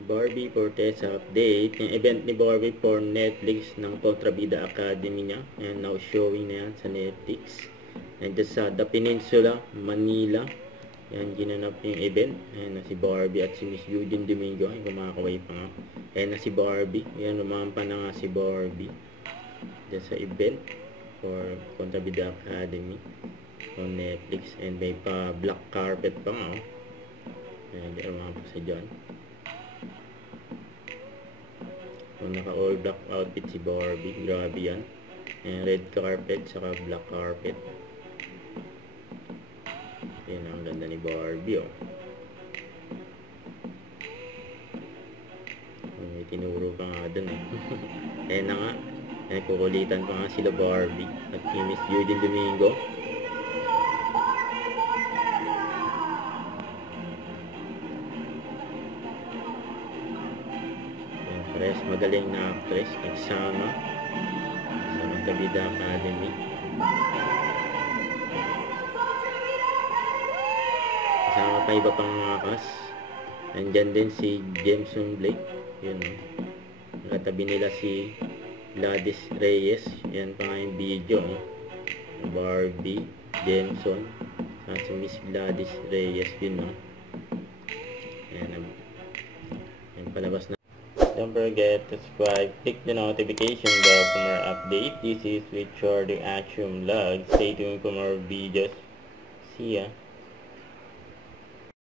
Barbie Fortes update. Yung event ni Barbie for Netflix ng Contrabida Academy niya. Ayan, now showing na yan sa Netflix. Nandiyan sa The Peninsula, Manila. Ayan, ginanap yung event. Ayan na si Barbie at si Miss Eugene Domingo. Ay, kumakaway pa nga. Ayan na si Barbie. Ayan, lumampa na nga si Barbie. Diyan sa event for Contrabida Academy on Netflix. And may pa black carpet pa nga. Ayan, di lumampa sa dyan. Naka all black outfit si Barbie. Grabe yan. Ayan, red carpet saka black carpet. Ayan, ang ganda ni Barbie, oh. May tinuro pa nga dun, eh. Ayan na nga. Ayan, kukulitan pa nga sila Barbie at si Miss Eugene Domingo. Actress, magaling na actress, nagsama sa Contrabida Academy. Kasama pa iba pang mga cast. Nandyan din si Jameson Blake, yun, no? Nakatabi nila si Gladys Reyes. Yan pa nga yung video, no? Barbie, Jameson at si Miss Gladys Reyes, yun, no? Yan palabas na. Don't forget to subscribe, click the notification bell for more updates. This is Richard the Action Vlog. Stay tuned for more videos. See ya.